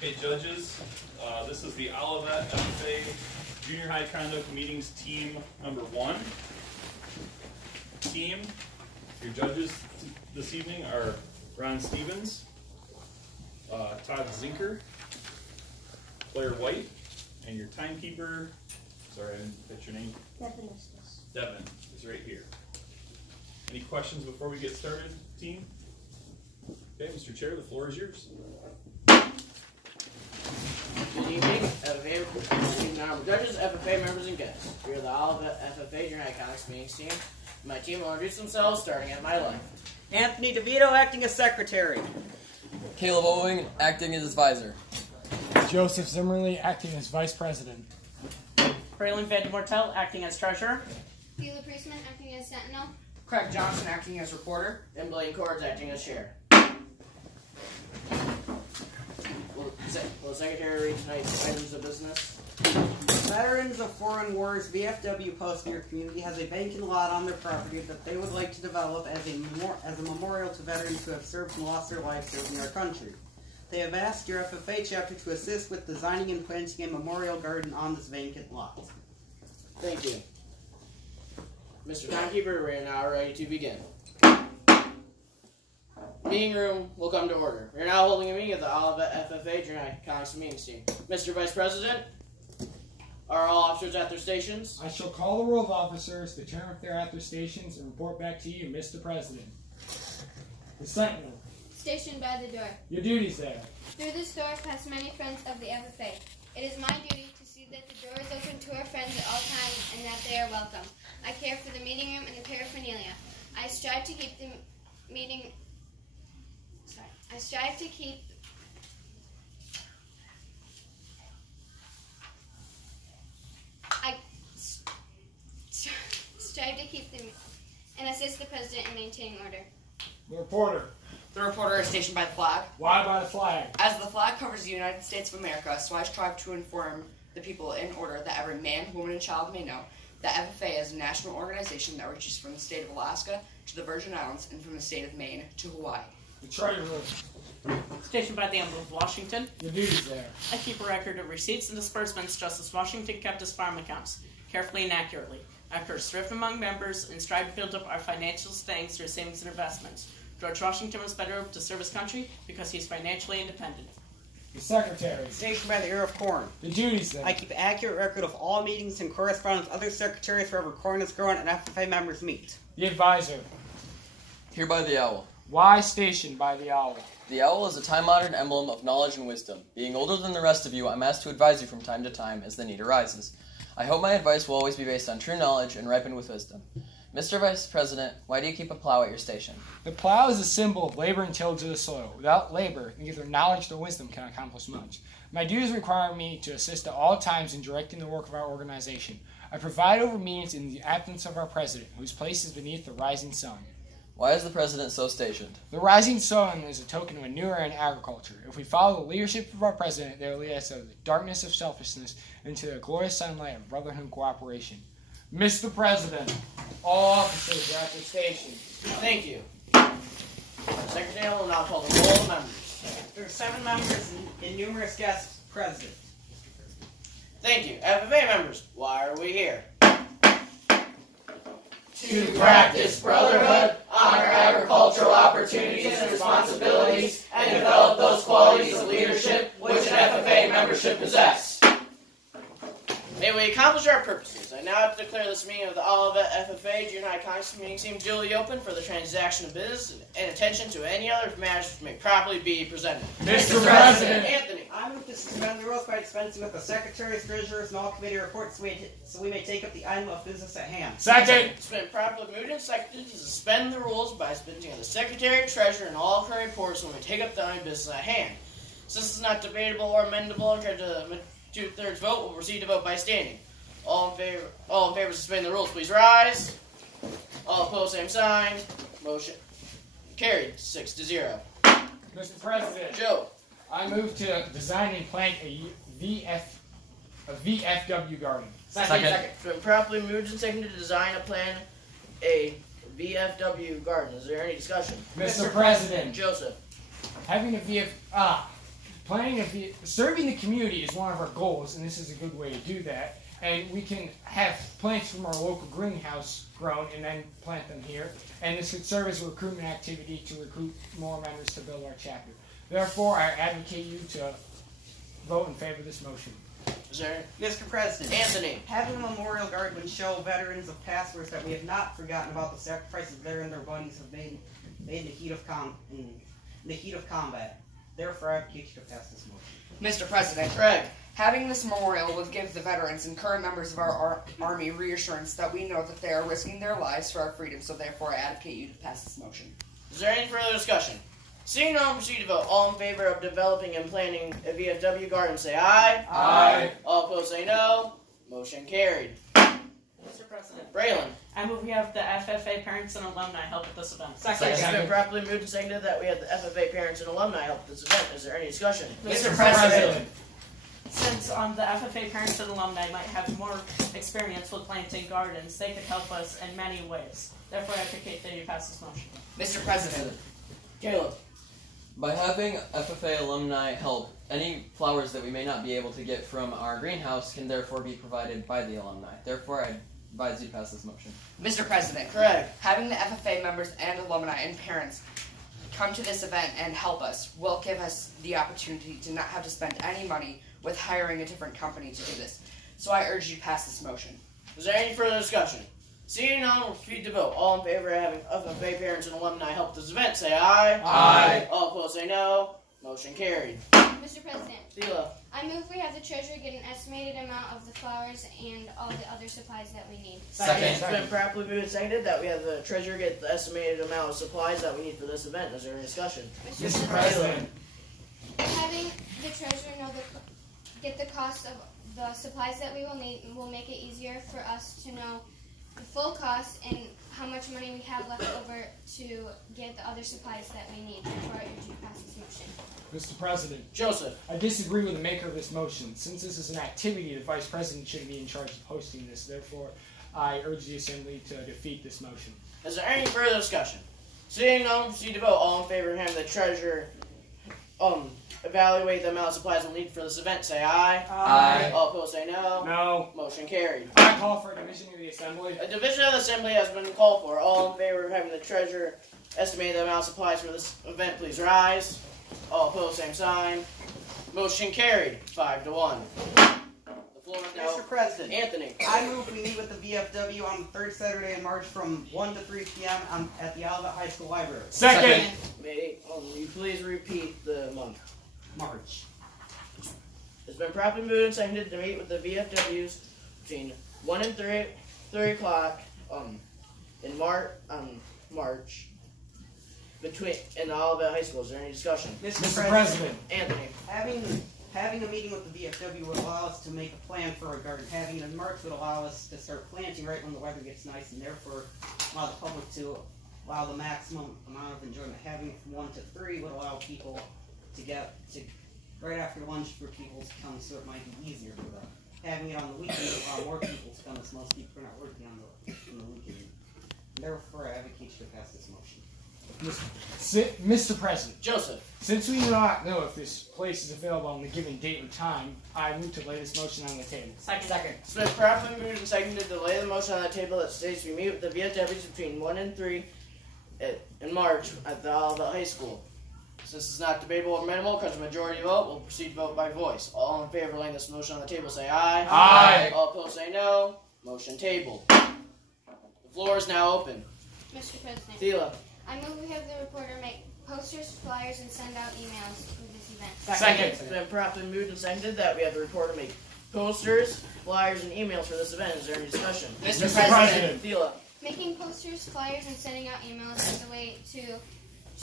Okay, judges, this is the Olivet FFA Junior High Conduct Meetings Team number 1. Team, your judges this evening are Ron Stevens, Todd Zinker, Claire White, and your timekeeper, sorry, I didn't get your name. Devin is right here. Any questions before we get started, team? Okay, Mr. Chair, the floor is yours. Good evening, FFA judges, FFA members, and guests. We are the Olivet FFA Junior High Conduct Meetings team. My team will introduce themselves, starting at my left. Anthony DeVito, acting as secretary. Caleb Owing, acting as advisor. Joseph Zimmerly, acting as vice president. Braylon Vandemortel, acting as treasurer. Sheila Priestman, acting as sentinel. Craig Johnson, acting as reporter. And Blaine Cords, acting as chair. Will the secretary read tonight's items of business? Veterans of Foreign Wars VFW Post in your community has a vacant lot on their property that they would like to develop as a memorial to veterans who have served and lost their lives serving our country. They have asked your FFA chapter to assist with designing and planting a memorial garden on this vacant lot. Thank you. Mr. Timekeeper, we are now ready to begin. Meeting room will come to order. We are now holding a meeting of the Olivet FFA Junior High Conduct Meetings team. Mr. Vice President, are all officers at their stations? I shall call the roll of officers, determine if they're at their stations, and report back to you, Mr. President. The Sentinel. Stationed by the door. Your duties there. Through this door pass many friends of the FFA. It is my duty to see that the door is open to our friends at all times and that they are welcome. I care for the meeting room and the paraphernalia. I strive to keep the meeting... I strive to keep them and assist the president in maintaining order. The reporter. The reporter is stationed by the flag. Why by the flag? As the flag covers the United States of America, so I strive to inform the people in order that every man, woman, and child may know that FFA is a national organization that reaches from the state of Alaska to the Virgin Islands and from the state of Maine to Hawaii. The treasurer. Stationed by the Emblem of Washington. Your duties there. I keep a record of receipts and disbursements just as Washington kept his farm accounts, carefully and accurately. I encourage thrift among members and strive to build up our financial stayings through savings and investments. George Washington was better able to serve his country because he's financially independent. The secretary. Stationed by the ear of corn. The duties there. I keep accurate record of all meetings and correspond with other secretaries wherever corn is grown and FFA members meet. The advisor. Here by the owl. Why stationed by the owl? The owl is a time-honored emblem of knowledge and wisdom. Being older than the rest of you, I'm asked to advise you from time to time as the need arises. I hope my advice will always be based on true knowledge and ripened with wisdom. Mr. Vice President, why do you keep a plow at your station? The plow is a symbol of labor and tillage of the soil. Without labor, neither knowledge nor wisdom can accomplish much. My duties require me to assist at all times in directing the work of our organization. I preside over meetings in the absence of our president, whose place is beneath the rising sun. Why is the president so stationed? The rising sun is a token of a new era in agriculture. If we follow the leadership of our president, they will lead us out of the darkness of selfishness into the glorious sunlight of brotherhood and cooperation. Mr. President, all officers are at their stations. Thank you. The secretary will now call the roll of members. There are 7 members and numerous guests present. Thank you. FFA members, why are we here? To practice brotherhood, honor agricultural opportunities and responsibilities, and develop those qualities of leadership which an FFA membership possess. May we accomplish our purposes. I now declare this meeting of the Olivet FFA Junior High Conduct Meeting team duly open for the transaction of business and attention to any other matters which may properly be presented. Mr. President. Anthony. I move to suspend the rules by dispensing with the secretaries, treasurers, and all committee reports so we may take up the item of business at hand. Second. It's been properly moved and seconded to suspend the rules by dispensing with the secretary, treasurer, and all committee reports when we take up the item of business at hand. Since this is not debatable or amendable and carried to 2/3 vote, we'll proceed to vote by standing. All in favor of suspending the rules, please rise. All opposed, same sign. Motion carried 6-0. Mr. President, Joe. I move to design and plant a VFW garden. Second. It's been properly moved and seconded to design and plan a VFW garden. Is there any discussion? Mr. President, Joseph. having a serving the community is one of our goals, and this is a good way to do that. And we can have plants from our local greenhouse grown and then plant them here. And this could serve as a recruitment activity to recruit more members to build our chapter. Therefore, I advocate you to vote in favor of this motion. Is there Mr. President, Anthony? having a memorial garden would show veterans of past wars that we have not forgotten about the sacrifices they and their buddies have made in the heat of combat. Therefore, I advocate you to pass this motion. Mr. President, Craig? having this memorial would give the veterans and current members of our Army reassurance that we know that they are risking their lives for our freedom, so therefore I advocate you to pass this motion. Is there any further discussion? Seeing none, proceed to vote. All in favor of developing and planning a VFW garden, say aye. Aye. All opposed, say no. Motion carried. Mr. President, Braylon? I move we have the FFA parents and alumni help at this event. It's been properly moved and seconded that we have the FFA parents and alumni help at this event. Is there any discussion? Mr. President. Since the FFA parents and alumni might have more experience with planting gardens, they could help us in many ways. Therefore, I advocate that you pass this motion. Mr. President. Caleb? By having FFA alumni help, any flowers that we may not be able to get from our greenhouse can therefore be provided by the alumni. Therefore, I advise you to pass this motion. Mr. President. Craig? Having the FFA members and alumni and parents come to this event and help us will give us the opportunity to not have to spend any money with hiring a different company to do this. So I urge you to pass this motion. Is there any further discussion? Seeing none, we'll proceed to vote. All in favor of having FFA parents and alumni help this event, say aye. Aye. All opposed, say no. Motion carried. Mr. President, Thela? I move we have the treasurer get an estimated amount of the flowers and all the other supplies that we need. It's been properly moved and seconded that we have the treasurer get the estimated amount of supplies that we need for this event. Is there any discussion? Mr. President. Having the treasurer get the cost of the supplies that we will need will make it easier for us to know the full cost and how much money we have left over to get the other supplies that we need. Therefore, I urge you to pass this motion. Mr. President, Joseph? I disagree with the maker of this motion. Since this is an activity, the Vice President shouldn't be in charge of hosting this. Therefore, I urge the Assembly to defeat this motion. Is there any further discussion? Seeing none, proceed to vote. All in favor of having the treasurer evaluate the amount of supplies we'll need for this event, say aye. Aye. All opposed, say no. No. Motion carried. I call for a division of the Assembly. A division of the Assembly has been called for. All in favor of having the treasurer estimate the amount of supplies for this event, please rise. All opposed, same sign. Motion carried, 5-1. The floor is now Mr. President, Anthony. I move we meet with the VFW on the third Saturday in March from 1 to 3 p.m. At the Olivet High School Library. Second. May you please repeat the month? March. It's been properly moved and seconded to meet with the VFWs between 1 and 3 o'clock in March in Olivet High School. Is there any discussion? Mr. President. Anthony. Having a meeting with the VFW would allow us to make a plan for a garden. Having it in March would allow us to start planting right when the weather gets nice, and therefore allow the public to allow the maximum amount of enjoyment. Having it from 1 to 3 would allow people to get to right after lunch for people to come, so it might be easier for them. Having it on the weekend would allow more people to come, as most people are not working on the weekend. Therefore, I advocate you to pass this motion. Mr. President, Joseph. since we do not know if this place is available on the given date and time, I move to lay this motion on the table. Second. It's been properly moved and seconded to lay the motion on the table that states we meet with the VFWs between 1 and 3 in March at the Olivet High School. Since it's not debatable or amendable, because the majority vote, we'll proceed to vote by voice. All in favor of laying this motion on the table say aye. Aye. All opposed say no. Motion tabled. The floor is now open. Mr. President, Thela. I move we have the reporter make posters, flyers, and send out emails for this event. Second. It's been properly moved and seconded that we have the reporter make posters, flyers, and emails for this event. Is there any discussion? Mr. President. Thela. Making posters, flyers, and sending out emails is a way to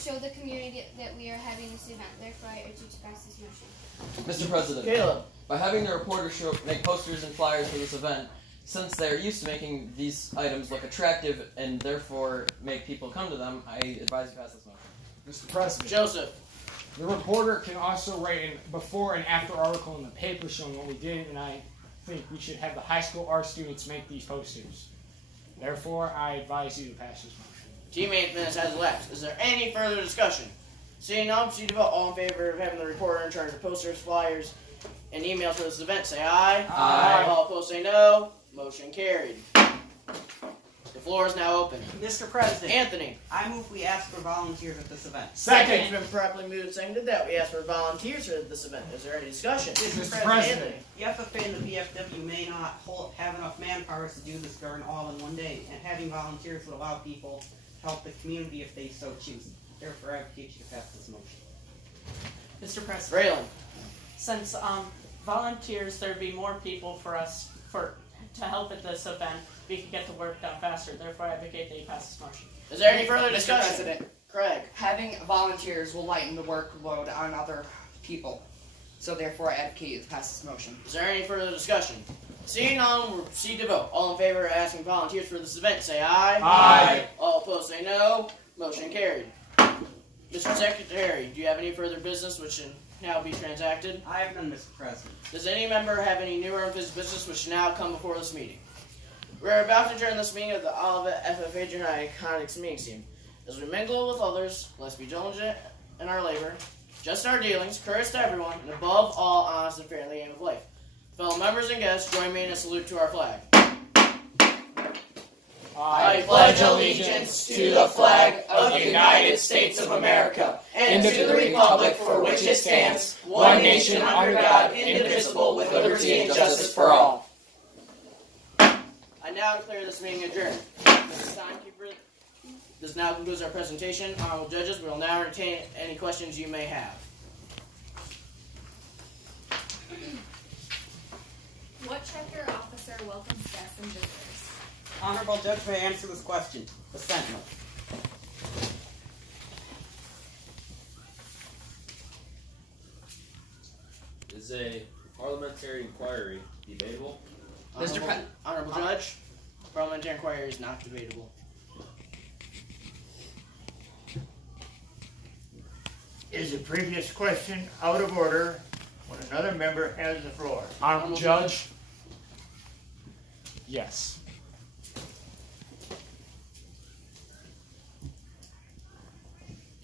show the community that we are having this event. Therefore, I urge you to pass this motion. Mr. President, Caleb. by having the reporter make posters and flyers for this event, since they're used to making these items look attractive and therefore make people come to them, I advise you pass this motion. Mr. President, Joseph. the reporter can also write a before and after article in the paper showing what we did, and I think we should have the high school art students make these posters. Therefore, I advise you to pass this motion. Team 8 minutes has elapsed. Is there any further discussion? Seeing none, proceed to vote. All in favor of having the reporter in charge of posters, flyers, and emails for this event, say aye. Aye. All opposed, say no. Motion carried. The floor is now open. Mr. President, Anthony. I move we ask for volunteers at this event. It's Second. been properly moved and seconded that we ask for volunteers for this event. Is there any discussion? Mr. President. Anthony. The FFA and the VFW may not have enough manpower to do this during all in one day, and having volunteers would allow people to help the community if they so choose. Therefore, I advocate you to pass this motion. Mr. President, Braylon. since volunteers, there'd be more people for us to help at this event. We could get the work done faster. Therefore, I advocate that you pass this motion. Is there any further Mr. discussion? President, Craig. having volunteers will lighten the workload on other people. So therefore, I advocate you to pass this motion. Is there any further discussion? Seeing none, we'll proceed to vote. All in favor of asking volunteers for this event, say aye. Aye. All opposed, say no. Motion carried. Mr. Secretary, do you have any further business which should now be transacted? I have none, Mr. President. Does any member have any new or unfinished business which should now come before this meeting? We are about to adjourn this meeting of the Olivet FFA Junior Iconics meeting team. As we mingle with others, let's be diligent in our labor, just in our dealings, courteous to everyone, and above all, honest and fair in the aim of life. Fellow members and guests, join me in a salute to our flag. I pledge allegiance to the flag of the United States of America and to the republic for which it stands, one nation under God, indivisible, with liberty and justice for all. I now declare this meeting adjourned. Mr. Timekeeper, this now concludes our presentation. Honorable judges, we will now entertain any questions you may have. What chapter officer welcomes guests and visitors? Honorable Judge, may I answer this question? The Sentinel. Is a parliamentary inquiry debatable? Mr. Honorable Judge, parliamentary inquiry is not debatable. Is the previous question out of order when another member has the floor? Honorable Judge. Yes.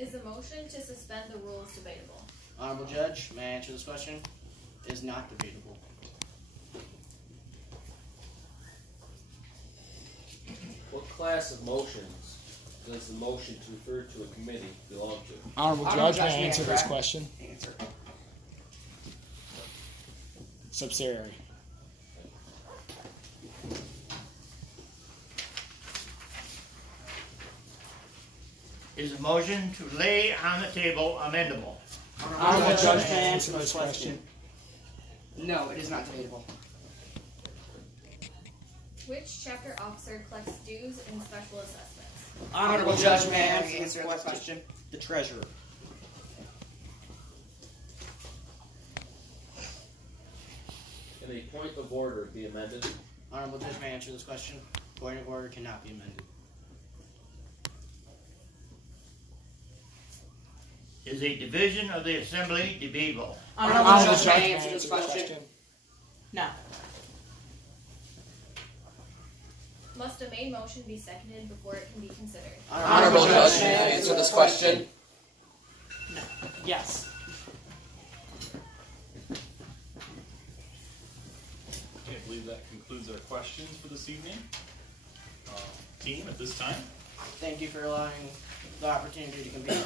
Is a motion to suspend the rules debatable? Honorable Judge, may I answer this question? It is not debatable. What class of motions does the motion to refer to a committee belong to? Honorable Judge, may I answer this question? Answer. Subsidiary. Is the motion to lay on the table amendable? Honorable Judge, may I answer this question? No, it is not debatable. Which chapter officer collects dues and special assessments? Honorable Judge, may I answer answer this the question? The Treasurer. Can a point of order be amended? Honorable Judge, may I answer this question? Point of order cannot be amended. Is a division of the assembly debatable? Honorable Judge, may I answer this question? No. Must a made motion be seconded before it can be considered? Honorable Judge, may I answer this question? No. Yes. Okay, I believe that concludes our questions for this evening. Team, at this time. Thank you for allowing the opportunity to compete.